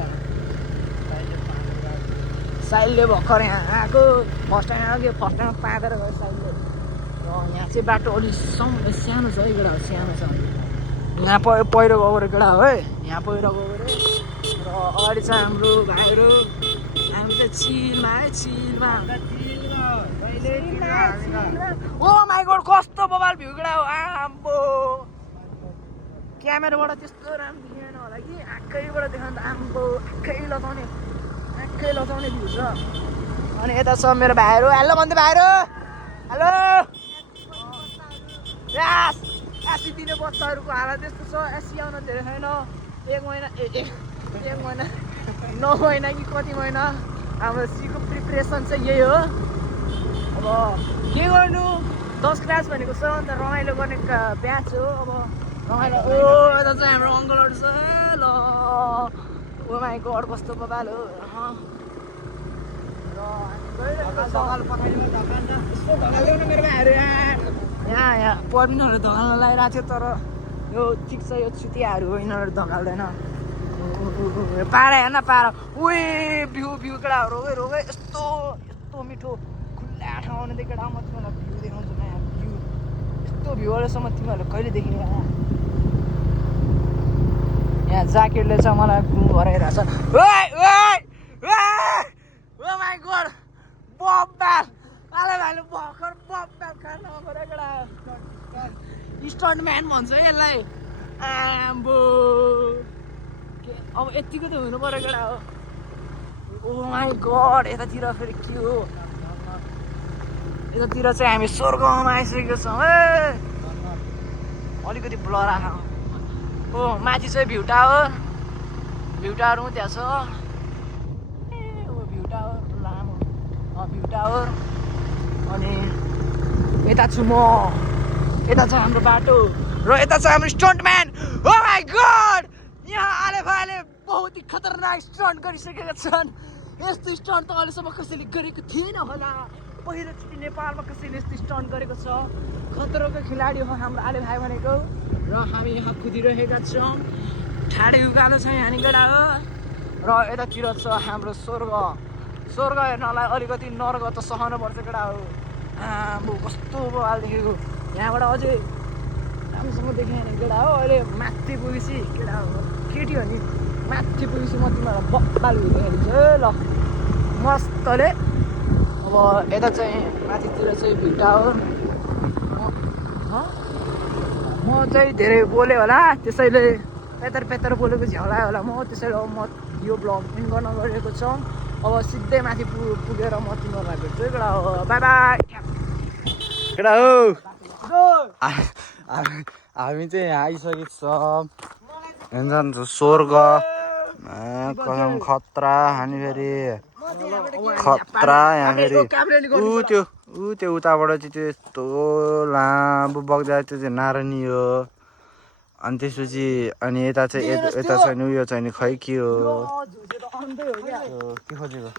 साइलले भर्खर यहाँ आएको फर्स्ट टाइम आएको फर्स्ट टाइम पाँदेर गयो साइलले र यहाँ चाहिँ बाटो अलिक सानो छ है केटा सानो छ यहाँ पहिरो गएको रे केटा हो है यहाँ पहिरो गएको रे र अगाडि चाहिँ हाम्रो भाइहरू हामी चाहिँ चिलमा है चिलमा ओ माई गॉड कस्तो बबाल भ्यू केटा हो आम्बो क्यामेराबाट त्यस्तो राम्रो देखिएन होला कि आँखैबाट देखाउनु त आम्बो आँखै लताउने भ्यू छ अनि यता छ मेरो भाइहरू हेलो भन्दै भाइहरू हेलो एसी दिने बच्चाहरूको हालत त्यस्तो छ एसी आउन धेरै छैन एक महिना 9 महिना कि कति महिना हाम्रो सीको प्रिपरेसन चाहिँ यही हो अब के गर्नु 10 क्लास भनेको छ अन्त रमाइलो गर्ने ब्याच हो अब रमाइलो यता चाहिँ हाम्रो अङ्कलहरू छ ल ओ माई गड कस्तो बबाल हो यहाँ पर्मिनहरू धगाल्न लगाइरहेको थियो तर यो ठिक छ यो छुतियाहरू हो यिनीहरू धगाल्दैन पारा हेर्न पारा उही भ्यू केटाहरू रोगै यस्तो मिठो खुल्ला ठाउँ आउने केटा म तिमीहरूलाई भ्यू देखाउँछु न यहाँ भ्यू यस्तो भ्यूहरूसम्म तिमीहरूले कहिले देखेन यहाँ ज्याकेटले चाहिँ मलाई घुम भराइरहेछ ओ माई गॉड बब्बाल आले भाइले भर्खर बब्बाल खान पऱ्यो केटा स्टन्ट म्यान भन्छ है यसलाई आम्बो अब यतिको त हुनु पऱ्यो केटा हो ओ माई गॉड यतातिर फेरि के हो यतातिर चाहिँ हामी स्वर्गमा आइसकेको छौँ है अलिकति ब्लर आएको हो माथि चाहिँ भ्यू टावर पनि त्यहाँ छ भ्यू टावर लामो भ्यू टावर अनि यता छु म यता छ हाम्रो बाटो र यता छ हाम्रो स्टन्टम्यान ओ माई गॉड यहाँ आले भाइले बहुत ही खतरनाक स्टन्ट गरिसकेका छन् यस्तो स्टन्ट त अहिलेसम्म कसैले गरेको थिएन होला पहिलोचोटि नेपालमा कसैले यस्तो स्टन्ट गरेको छ खतरोको खेलाडी हो हाम्रो आले भाइ भनेको र हामी यहाँ कुदिरहेका छौँ ठाडे उकालो छ यहाँ केटा हो र यतातिर छ हाम्रो स्वर्ग हेर्नलाई अलिकति नर्क त सहनुपर्छ केटा हो आम्बो कस्तो बवाल देखेको यहाँबाट अझै राम्रोसँग देखेन केटा हो अहिले माथि पुगेपछि केटा हो केटी हो नि माथि पुगेपछि म तिमीहरूलाई बब्बाल देखाइदिन्छु है ल मस्तले अब यता चाहिँ माथितिर चाहिँ भ्यू टावर म चाहिँ धेरै बोलेँ होला त्यसैले पेतर बोलेको झ्याउला होला म त्यसैले अब म यो ब्लग इन गर्न गएको छु अब सिधै माथि पुगेर म तिमीहरूलाई भेट्छु है केटा हो बाई बाई केटा हो हामी चाहिँ यहाँ आइसकेको छौँ हेर्नु स्वर्ग कसम खतरा हामी फेरि खतरा यहाँ फेरि ऊ त्यो उताबाट चाहिँ त्यो यस्तो लामो बग्दा त्यो चाहिँ नारायणी हो अनि त्यसपछि अनि यता चाहिँ उयो चाहिँ नि खै के हो के खोजेको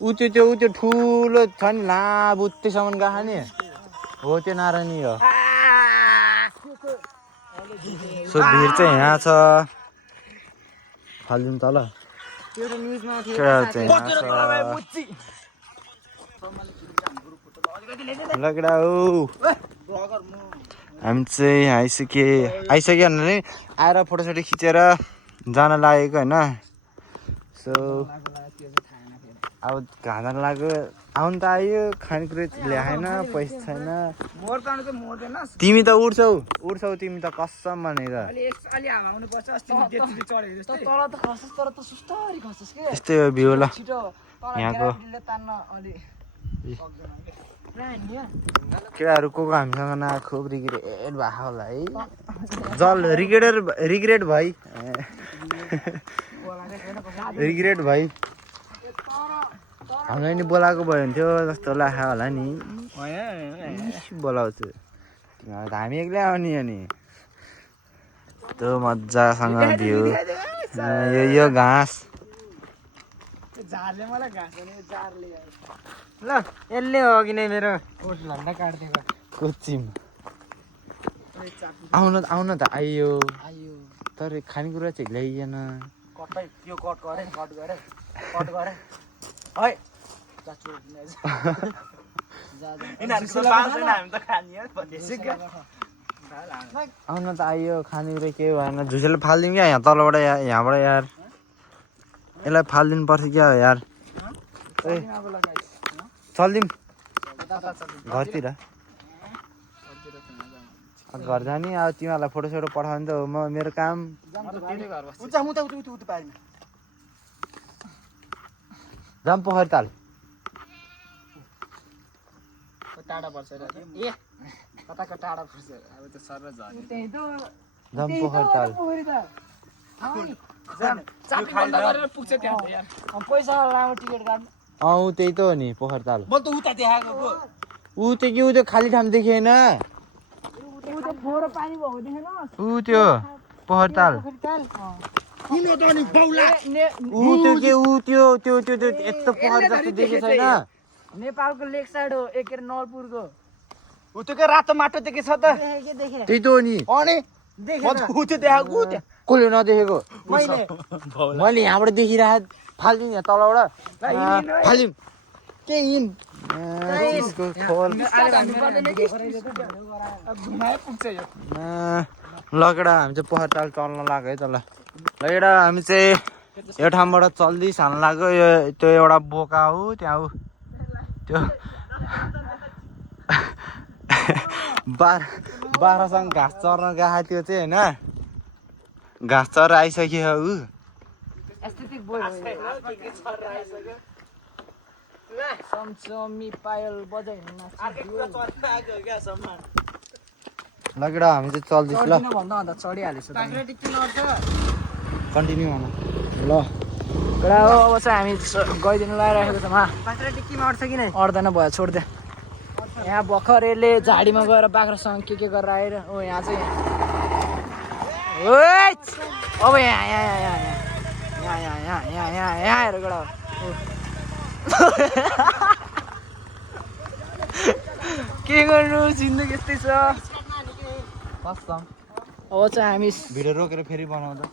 ऊ त्यो ठुलो छ नि लामो उत्तेसम्म गएको नि हो त्यो नारायणी हो सो भिड चाहिँ यहाँ छ फालिदिउँ तल ल केटा हो हामी चाहिँ आइसक्यो भने आएर फोटोसोटो खिचेर जान लागेको होइन सो अब घाँदा लाग्यो आउनु त आयो खानेकुरा ल्याएन पैसा छैन तिमी त उड्छौ तिमी त कसम भनेर यस्तै हो भ्यू ल यहाँको केटाहरू को हामीसँग नआएको रिग्रेट भएको होला है रिग्रेट भाइ हामीलाई नि बोलाएको भयो हुन्थ्यो जस्तो लाग्यो होला नि बोलाउँछु हामी एक्लै आउने अनि त्यो मजासँग भ्यू यो घाँस झारले मलाई घाँस भने झारले ल यसले हो कि नै मेरो कोट झन्डा काट्दिएको कोचिम आउन त आइयो तर खानेकुरा चाहिँ ल्याइएन कटै त्यो कट गरे है आउन त आइयो खानेकुरा केही भएन झुसेले फालिदिउँ क्या यहाँ तलबाट यहाँबाट यार यसलाई फालिदिनु पर्छ क्या यार ए चलिदिउँ घरतिर घर जाने अब तिमीहरूलाई फोटोसोटो पठाउने त हो मेरो काम जाम पोखरी ताल टाढा पर्छ ए कताको टाढा पर्छ अब त सर झर्ने जाम पोखरी ताल पुग्छ त्यहाँ यार पैसा लामो टिकट काट्नु अँ त्यही त हो नि पोखरी ताल म त उता देखाएको पो ऊ त्यो खाली ठाउँ देखेन उता फोहोर पानी भएको देखेन ऊ त्यो पोखरी ताल किन त नि बाउला ऊ त्यो यस्तो पोखरी जस्तो देखेको छैन नेपालको लेक साइड हो एकेर नलपुरको ऊ त्यो रातो माटो देखेछ त देखे त्यही त हो नि अनि देखे म त ऊ त्यो देखाएको कसले नदेखेको मैले मैले यहाँबाट देखिरहेको फालिदिउँ यहाँ तलबाट फालिम के हिँड खोल पुग्छ यो लगेर हामी चाहिँ पोखरी ताल चल्न लाग्यो है त ल लगेर हामी चाहिँ यो ठाउँबाट चल्दै हाल्न लाग्यो यो त्यो एउटा बोका हो त्यहाँ हो त्यो बाह्रसँग घाँस चर्न गएको थियो चाहिँ होइन घाँस चर आइसक्यो ऊ एस्थेटिक बोय समसमी पायल बजाइन लगेर हामी चाहिँ चल्दैछ ल भन्दा चढिहालेछ कन्टिन्यू हुन ल कडा हो अब चाहिँ हामी गइदिनु लगाइरहेको छौँ बाख्रा टिक्कीमा अट्छ कि नै अड्दैन भयो छोडिदियो यहाँ भर्खर यसले झाडीमा गएर बाख्रासँग के गरेर आएर ओ यहाँ चाहिँ अब यहाँ आएर कडा के गर्नु जिन्दगी यस्तै छ अब चाहिँ हामी भिडियो रोकेर फेरि बनाउँदा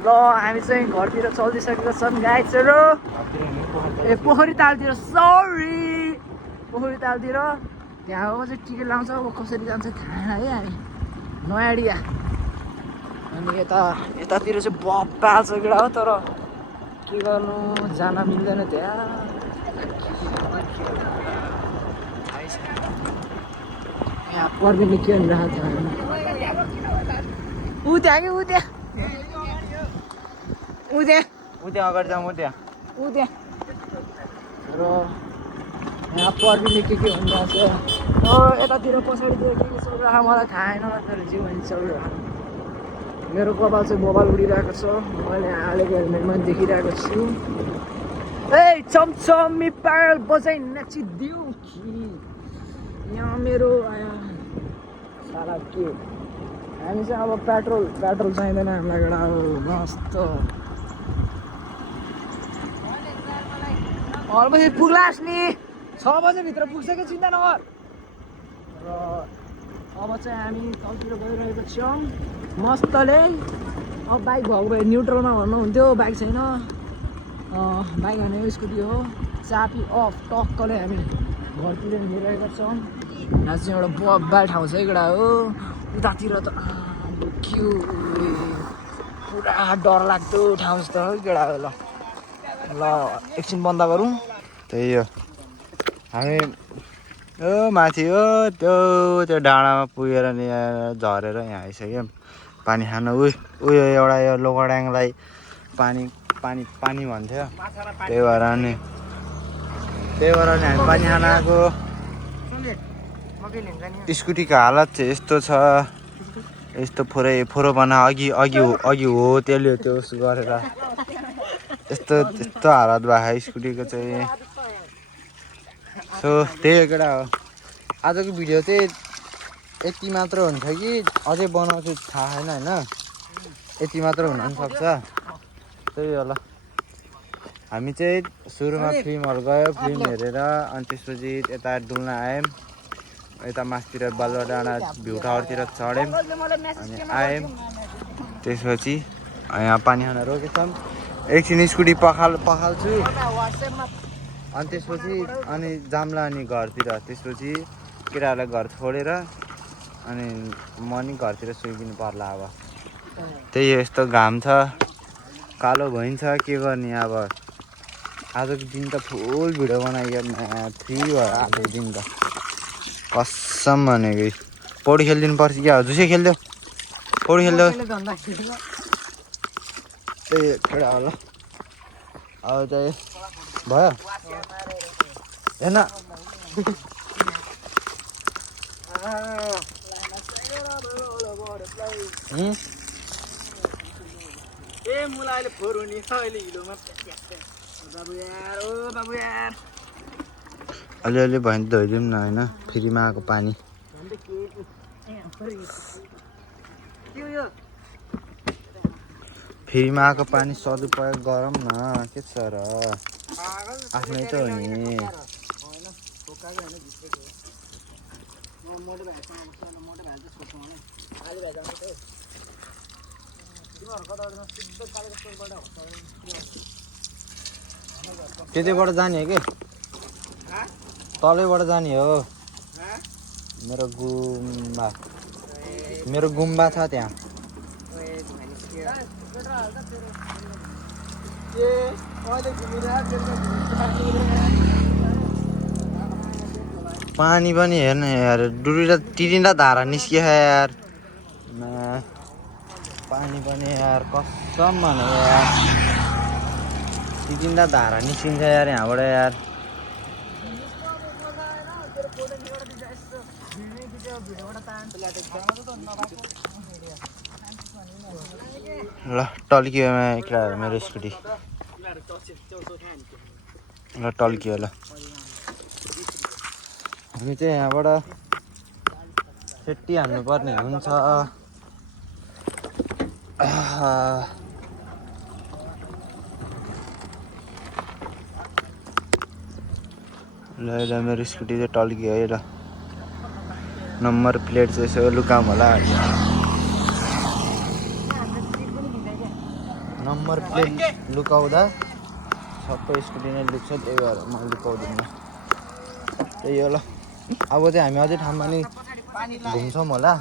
ल हामी चाहिँ घरतिर चल्दिसकेको छौँ गाइजहरू ए पोखरी तालतिर सरी पोखरी तालतिर त्यहाँ अब चाहिँ टिकट लाउँछ अब कसरी जान्छ थाहा है हामी नयाँडिया अनि यतातिर चाहिँ बप्पा छ गिडा हो तर के गर्नु जान मिल्दैन त्यहाँ यहाँ पर्ने के भनिरहेको थियो ऊ त्यहाँ कि ऊ त्यहाँ अगाडि जाउँ त्यहाँ र यहाँ पर्ने के भनिरहेको छ यतातिर पछाडितिर के चलिरहेको मलाई थाहा छैन तर जे भने चलिरहेको मेरो कपाल चाहिँ मोबाइल उडिरहेको छ मैले हालेको हेलमेटमा देखिरहेको छु ए चमचमी पायल बजाइ नाचिदिउ कि यहाँ मेरो आयो साला के हामी चाहिँ अब पेट्रोल चाहिँदैन हामीलाई एउटा मस्त बजे पुग्लास् नि 6 बजेभित्र पुग्छ कि चिन्ता नगर र अब चाहिँ हामी तलतिर गइरहेको छौँ मस्तले अब बाइक भएको भए न्युट्रलमा भन्नुहुन्थ्यो बाइक छैन बाइक भनेको स्कुटी हो चापी अफ टक्कले हामी घरतिर हिँडिरहेका छौँ यहाँ चाहिँ एउटा बब्बा ठाउँ छ एउटा हो उतातिर त के पुरा डर लाग्दो ठाउँ जस्तो हो केटा हो ल एकछिन बन्द गरौँ त्यही हो हामी माथि हो त्यो डाँडामा पुगेर नि झरेर यहाँ आइसक्यो पानी खान उयो एउटा यो लोकडाङलाई पानी भन्थ्यो त्यही भएर नि हामी पानी खान आएको स्कुटीको हालत चाहिँ यस्तो छ यस्तो फोरो बना अघि हो त्यसले त्यो गरेर यस्तो हालत भएको स्कुटीको चाहिँ सो त्यही केटा हो आजको भिडियो चाहिँ यति मात्र हुन्छ कि अझै बनाउँछु थाहा छैन होइन यति मात्र हुन पनि सक्छ त्यही होला हामी चाहिँ सुरुमा फिल्म हल गयो फिल्म हेरेर अनि त्यसपछि यता डुल्न आयौँ यता मासतिर बालुवा डाँडा भ्यू टावरतिर चढ्यौँ अनि आयौँ त्यसपछि यहाँ पानी खान रोकेछौँ एकछिन स्कुटी पखाल्छु अनि त्यसपछि अनि जाम्ला अनि घरतिर त्यसपछि केटाहरूलाई घर छोडेर अनि म नि घरतिर सुइदिनु पर्ला अब त्यही हो यस्तो घाम छ कालो भइन्छ के गर्ने अब आजको दिन त फुल भिडियो बनाइयो फ्री भयो आजको दिन त कसम भनेको पौडी खेलिदिनु पर्छ क्या झुसे खेल्थ्यो पौडी खेल्थ्यो त्यही केटा होला अब चाहिँ भयो हेर्न ए मुला अहिले फोहोर हुने छ अहिले हिलोमा बाबु यार ओ बाबु यार अलिअलि भयो भने धोइदिउँ न होइन फ्रीमा आएको पानी फ्रीमा आएको पानी सदुपयोग गरौँ न के छ र आफ्नै त हो नि त्यतैबाट जाने हो कि तलैबाट जाने हो मेरो गुम्बा छ त्यहाँ पानी पनि हेर्न यार तिरिँदा धारा निस्कियो यार पानी पनि यार कसम भने यार तिरिँदा धारा निस्किन्छ यार यहाँबाट यार ल टल्कियो मेरो स्कुटी ल टल्कियो ल हामी चाहिँ यहाँबाट सेट्टी हान्नुपर्ने हुन्छ ल मेरो स्कुटी चाहिँ टल्कियो है ल नम्बर प्लेट चाहिँ यसो लुकाऊँ होला नम्बर प्लेट लुकाउँदा सबै स्कुटी नै लुक्छ त्यही भएर म लुकाउँदिनँ त्यही हो ल अब चाहिँ हामी अझै ठाउँमा नि घुम्छौँ होला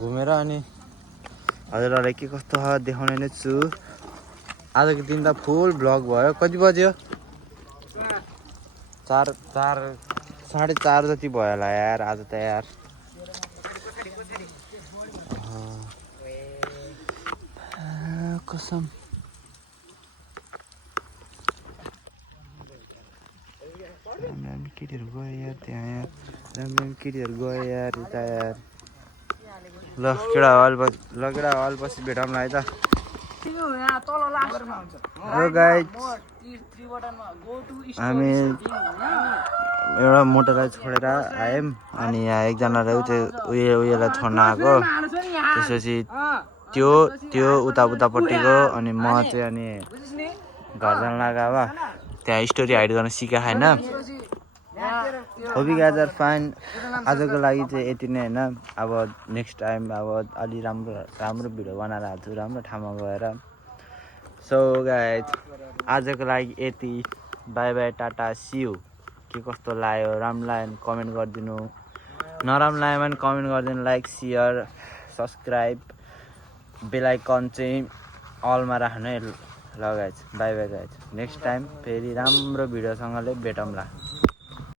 घुमेर अनि हजुरहरूलाई के कस्तो छ देखाउने नै छु आजको दिन त फुल भ्लग भयो कति बज्यो 4:30 जति भयो होला यार आज त यार कसम राम्रो केटीहरू गयो यार त्यहाँ यार राम्रो केटीहरू गयो यार यता यार ल केटा हलपछि भेटौँ न है त हेलो गाइज हामी एउटा मोटरलाई छोडेर आयौँ अनि यहाँ एकजनालाई उयोलाई छोड्न आएको त्यसपछि त्यो उतापट्टिको अनि म चाहिँ अनि घर जान लाग्यो अब त्यहाँ स्टोरी हाइड गर्न सिकाएको छैन होपी गाइज आर फाइन आजको लागि चाहिँ यति नै होइन अब नेक्स्ट टाइम अब अलि राम्रो भिडियो बनाएर हाल्छु राम्रो ठाउँमा गएर सो गाइज आजको लागि यति बाई बाई टाटा सियु के कस्तो लाग्यो राम्रो लाग्यो भने कमेन्ट गरिदिनु नराम्रो लाग्यो भने कमेन्ट गरिदिनु लाइक सेयर सब्सक्राइब बेल आइकन चाहिँ अलमा राख्नु है ल guys by by guys next time फेरि राम्रो भिडियोसँगले भेटौँला